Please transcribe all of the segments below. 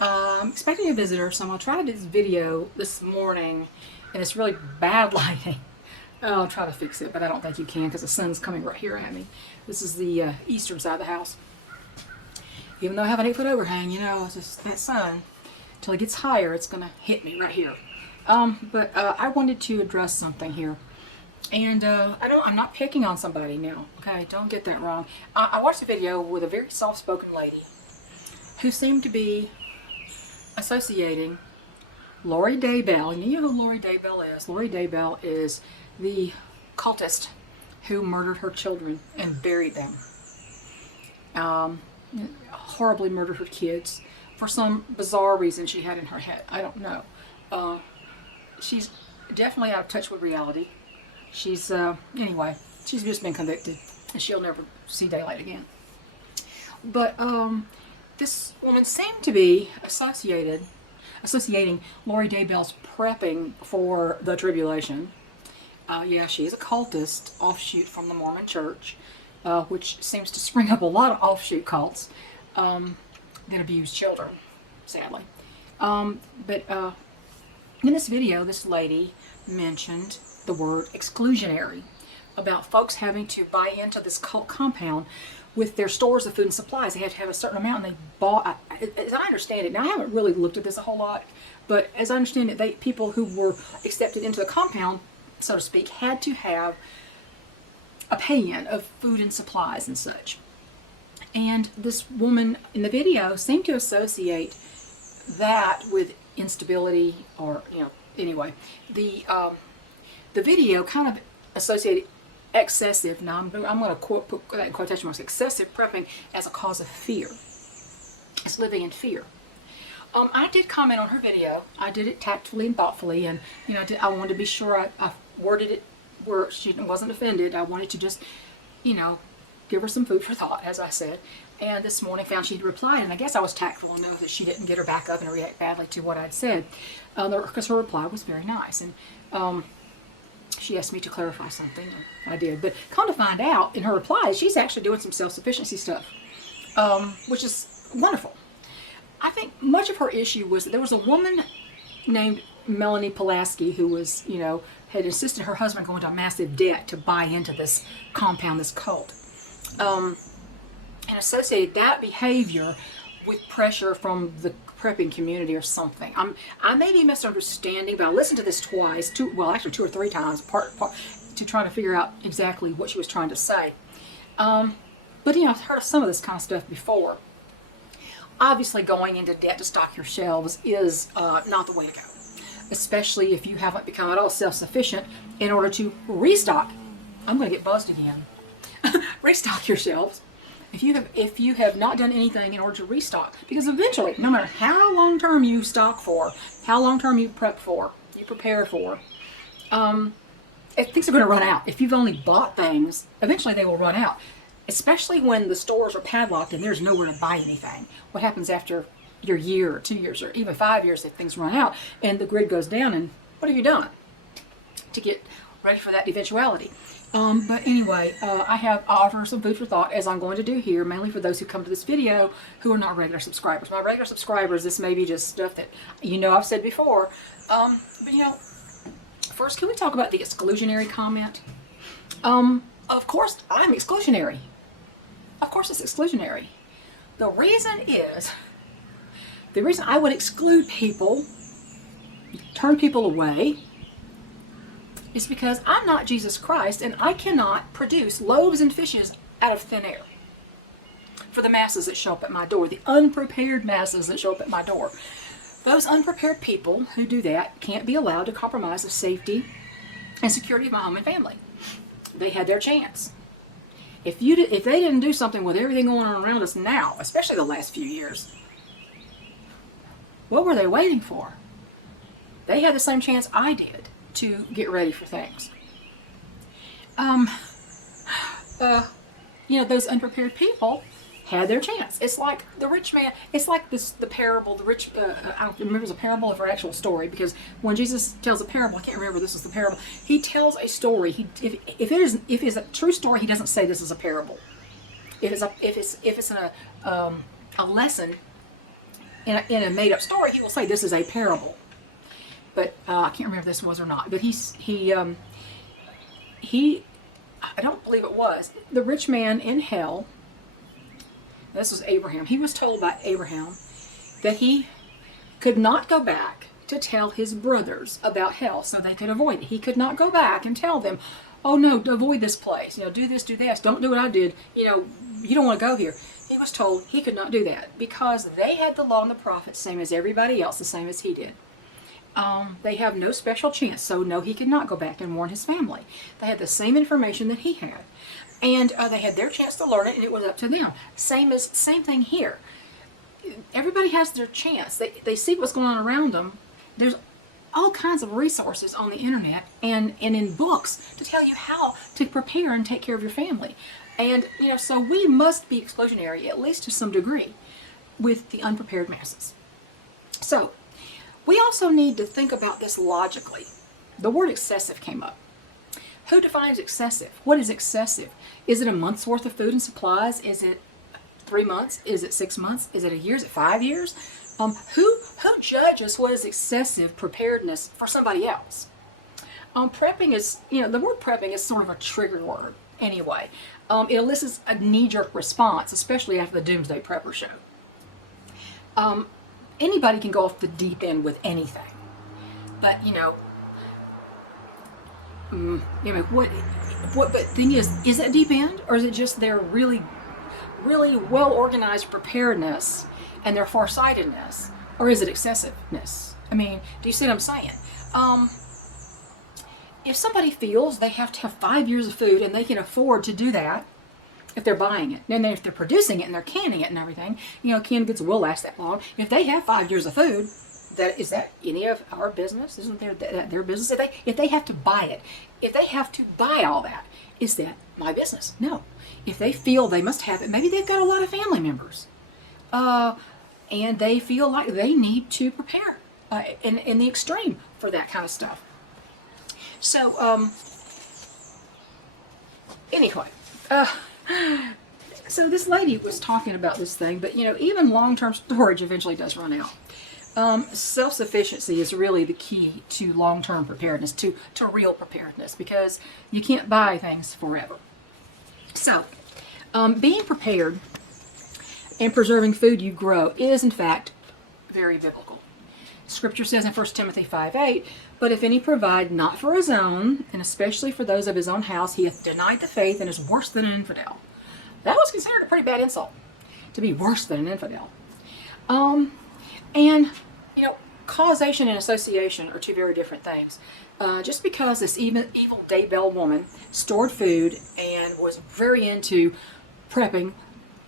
I'm expecting a visitor, so I'm going to try to do this video this morning, and it's really bad lighting. I'll try to fix it, but I don't think you can because the sun's coming right here at me. This is the eastern side of the house. Even though I have an 8-foot overhang, you know, it's just that sun, until it gets higher, it's going to hit me right here. But I wanted to address something here. And I'm not picking on somebody now, okay? Don't get that wrong. I watched a video with a very soft-spoken lady who seemed to be associating Lori Daybell. And you know who Lori Daybell is? Lori Daybell is the cultist who murdered her children and buried them. Horribly murdered her kids for some bizarre reason she had in her head. I don't know. She's definitely out of touch with reality. She's, anyway, she's just been convicted and she'll never see daylight again. But, this woman seemed to be associating Lori Daybell's prepping for the tribulation. Yeah, she is a cultist, offshoot from the Mormon Church, which seems to spring up a lot of offshoot cults that abuse children, sadly. But in this video, this lady mentioned the word exclusionary, about folks having to buy into this cult compound with their stores of food and supplies. They had to have a certain amount, and they bought, as I understand it, now I haven't really looked at this a whole lot, but as I understand it, people who were accepted into the compound, so to speak, had to have a pay-in of food and supplies and such. And this woman in the video seemed to associate that with instability, or, you know, anyway, the video kind of associated excessive, now I'm going to put that in quotation marks, excessive prepping as a cause of fear. It's living in fear. I did comment on her video. I did it tactfully and thoughtfully, and you know, I wanted to be sure I worded it where she wasn't offended. I wanted to just, you know, give her some food for thought, as I said. And this morning found she'd replied, and I guess I was tactful enough that she didn't get her back up and react badly to what I'd said, because her reply was very nice. And she asked me to clarify something, and I did. But come to find out, in her reply, she's actually doing some self-sufficiency stuff, which is wonderful. I think much of her issue was that there was a woman named Melanie Pulaski who was, you know, had insisted her husband go into a massive debt to buy into this compound, this cult, and associated that behavior with pressure from the prepping community or something. I may be misunderstanding, but I listened to this twice, two or three times, to try to figure out exactly what she was trying to say. But you know, I've heard of some of this kind of stuff before. Obviously, going into debt to stock your shelves is not the way to go, especially if you haven't become at all self-sufficient in order to restock. I'm going to get buzzed again. Restock your shelves. If you have not done anything in order to restock, because eventually, no matter how long term you stock for, how long term you prep for, you prepare for, things are going to run out. If you've only bought things, eventually they will run out. Especially when the stores are padlocked and there's nowhere to buy anything. What happens after your year or 2 years or even 5 years if things run out and the grid goes down, and what have you done to get ready for that eventuality? But anyway, I offer some food for thought, as I'm going to do here, mainly for those who come to this video who are not regular subscribers. My regular subscribers, this may be just stuff that, you know, I've said before. But you know, first, can we talk about the exclusionary comment? Of course, I'm exclusionary. Of course it's exclusionary. The reason I would exclude people, turn people away, is because I'm not Jesus Christ, and I cannot produce loaves and fishes out of thin air for the masses that show up at my door, the unprepared masses that show up at my door. Those unprepared people who do that can't be allowed to compromise the safety and security of my home and family. They had their chance. If they didn't do something with everything going on around us now, especially the last few years, what were they waiting for? They had the same chance I did to get ready for things. You know, those unprepared people had their chance. It's like the rich man. It's like the parable. The rich. I don't remember if it's a parable or an actual story, because when Jesus tells a parable, I can't remember if this is the parable. He tells a story. If it's a true story, he doesn't say this is a parable. If it's a lesson, in a made-up story, he will say this is a parable. But I can't remember if this was or not. But I don't believe it was. The rich man in hell, this was Abraham. He was told by Abraham that he could not go back to tell his brothers about hell so they could avoid it. He could not go back and tell them, oh no, avoid this place. Do this, do this. Don't do what I did. You don't want to go here. He was told he could not do that because they had the law and the prophets, same as everybody else, the same as he did. They have no special chance, so no, he could not go back and warn his family. They had the same information that he had, and they had their chance to learn it, and it was up to them. Same thing here. Everybody has their chance. They see what's going on around them. There's all kinds of resources on the internet and in books to tell you how to prepare and take care of your family. And, so we must be exclusionary, at least to some degree, with the unprepared masses. So, we also need to think about this logically. The word excessive came up. Who defines excessive? What is excessive? Is it a month's worth of food and supplies? Is it 3 months? Is it 6 months? Is it a year? Is it 5 years? Who judges what is excessive preparedness for somebody else? Prepping is, the word prepping is sort of a trigger word anyway. It elicits a knee-jerk response, especially after the Doomsday Prepper show. Anybody can go off the deep end with anything, but what? But thing is that deep end, or is it just their really, really well organized preparedness and their farsightedness, or is it excessiveness? Do you see what I'm saying? If somebody feels they have to have 5 years of food and they can afford to do that, if they're buying it, and then if they're producing it and they're canning it and everything, canned goods will last that long. If they have 5 years of food, is that any of our business? Isn't their business? If they have to buy it, if they have to buy all that, is that my business? No. If they feel they must have it, maybe they've got a lot of family members, and they feel like they need to prepare in the extreme for that kind of stuff. So, anyway, so this lady was talking about this thing, but even long-term storage eventually does run out. Self-sufficiency is really the key to long-term preparedness, to real preparedness, because you can't buy things forever. So, being prepared and preserving food you grow is, in fact, very biblical. Scripture says in 1 Timothy 5:8, but if any provide not for his own, and especially for those of his own house, he hath denied the faith and is worse than an infidel. That was considered a pretty bad insult, to be worse than an infidel. And, causation and association are two very different things. Just because this evil Daybell woman stored food and was very into prepping,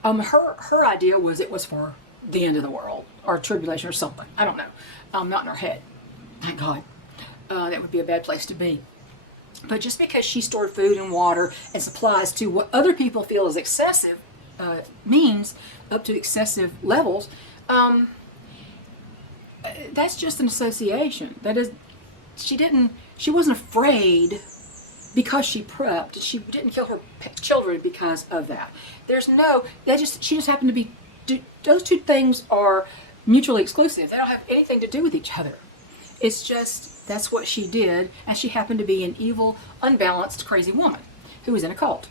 her idea was it was for the end of the world, or tribulation or something. I don't know. Not in her head. Thank God. That would be a bad place to be. But just because she stored food and water and supplies to what other people feel is excessive, means up to excessive levels, that's just an association. That is, she wasn't afraid because she prepped. She didn't kill her children because of that. She just happened to be, those two things are mutually exclusive. They don't have anything to do with each other. It's just, that's what she did, and she happened to be an evil, unbalanced, crazy woman who was in a cult.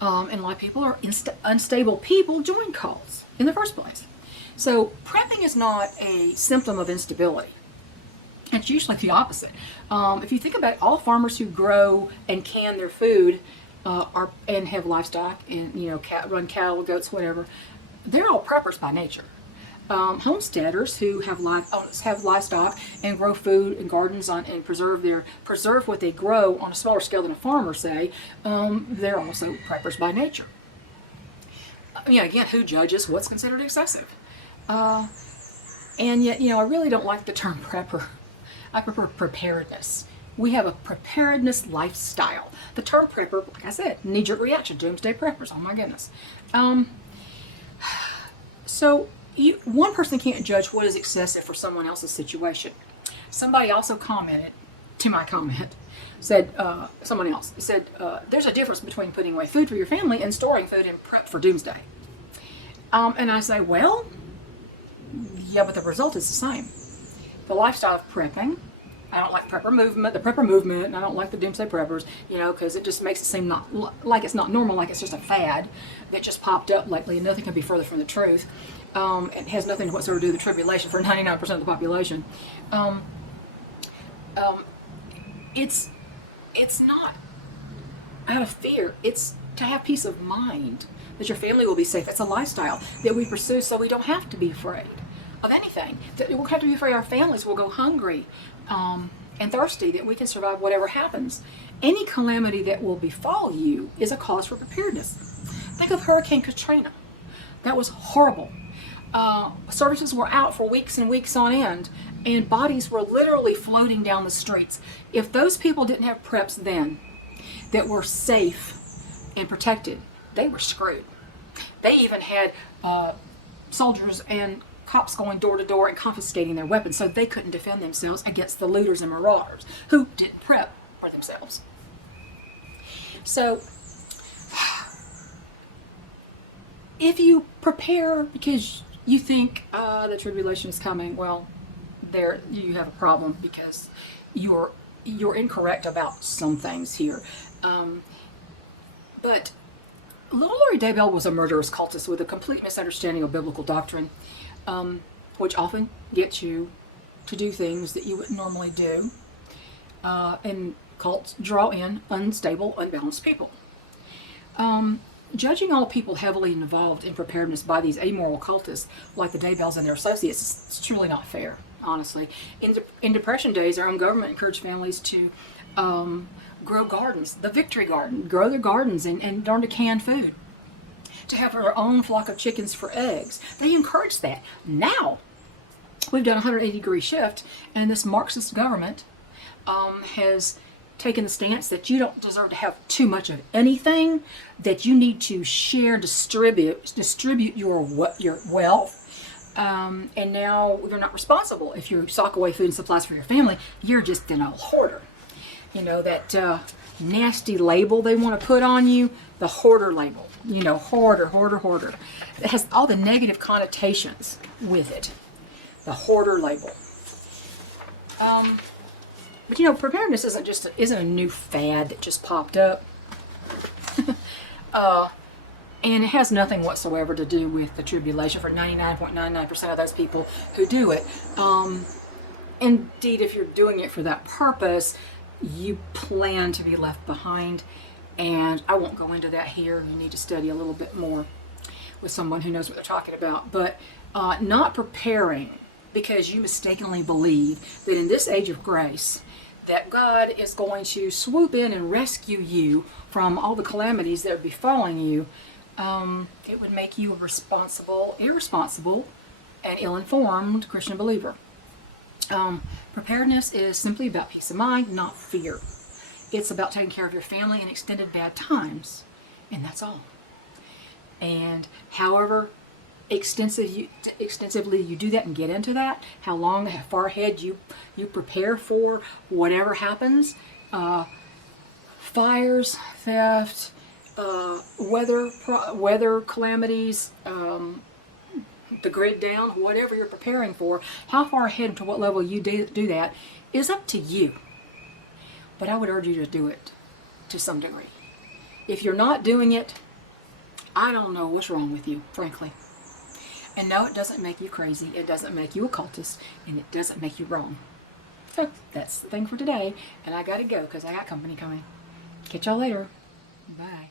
And a lot of people are unstable people join cults in the first place. So prepping is not a symptom of instability. It's usually the opposite. If you think about it, all farmers who grow and can their food and have livestock and run cattle, goats, whatever, they're all preppers by nature. Homesteaders who have livestock and grow food and gardens and preserve what they grow on a smaller scale than a farmer, say, they're also preppers by nature. Again, who judges what's considered excessive? And yet, I really don't like the term prepper. I prefer preparedness. We have a preparedness lifestyle. The term prepper, like I said, knee-jerk reaction, doomsday preppers. Oh my goodness. So one person can't judge what is excessive for someone else's situation. Somebody also commented to my comment, said, someone else said, there's a difference between putting away food for your family and storing food in prep for doomsday. And I say, well, Yeah, but the result is the same. The lifestyle of prepping. I don't like prepper movement, the prepper movement, and I don't like the doomsday preppers, you know, because it just makes it seem not like it's not normal, like it's just a fad that just popped up lately, and nothing can be further from the truth. It has nothing whatsoever to do with the tribulation for 99% of the population. It's not out of fear. It's to have peace of mind that your family will be safe. It's a lifestyle that we pursue so we don't have to be afraid of anything. That we won't have to be afraid our families will go hungry and thirsty, that we can survive whatever happens. Any calamity that will befall you is a cause for preparedness. Think of Hurricane Katrina. That was horrible. Services were out for weeks and weeks on end, and bodies were literally floating down the streets. If those people didn't have preps then that were safe and protected, they were screwed. They even had soldiers and cops going door to door and confiscating their weapons so they couldn't defend themselves against the looters and marauders who didn't prep for themselves. So if you prepare because you think the tribulation is coming, well, there you have a problem because you're incorrect about some things here. But Little Lori Daybell was a murderous cultist with a complete misunderstanding of biblical doctrine, which often gets you to do things that you wouldn't normally do. And cults draw in unstable, unbalanced people. Judging all people heavily involved in preparedness by these amoral cultists like the Daybells and their associates is truly not fair, honestly. In Depression days, our own government encouraged families to grow gardens, the Victory Garden, grow their gardens and learn to can food, to have their own flock of chickens for eggs. They encouraged that. Now, we've done a 180-degree shift, and this Marxist government has taken the stance that you don't deserve to have too much of anything, that you need to share, distribute your wealth, and now you're not responsible. If you sock away food and supplies for your family, you're just an old hoarder. You know, that nasty label they want to put on you, the hoarder label. You know, hoarder. It has all the negative connotations with it. The hoarder label. But you know, preparedness isn't a new fad that just popped up. And it has nothing whatsoever to do with the tribulation for 99.99% of those people who do it. Indeed, if you're doing it for that purpose, you plan to be left behind. And I won't go into that here. You need to study a little bit more with someone who knows what they're talking about. But not preparing because you mistakenly believe that in this age of grace, that God is going to swoop in and rescue you from all the calamities that are befalling you, it would make you a irresponsible, and ill-informed Christian believer. Preparedness is simply about peace of mind, not fear. It's about taking care of your family in extended bad times, and that's all. And however extensively you do that and get into that, how far ahead you prepare for whatever happens, fires, theft, weather calamities, the grid down, whatever you're preparing for, how far ahead to what level you do that is up to you. But I would urge you to do it to some degree. If you're not doing it, I don't know what's wrong with you, frankly. And no, it doesn't make you crazy, it doesn't make you a cultist, and it doesn't make you wrong. So that's the thing for today, and I gotta go because I got company coming. Catch y'all later. Bye.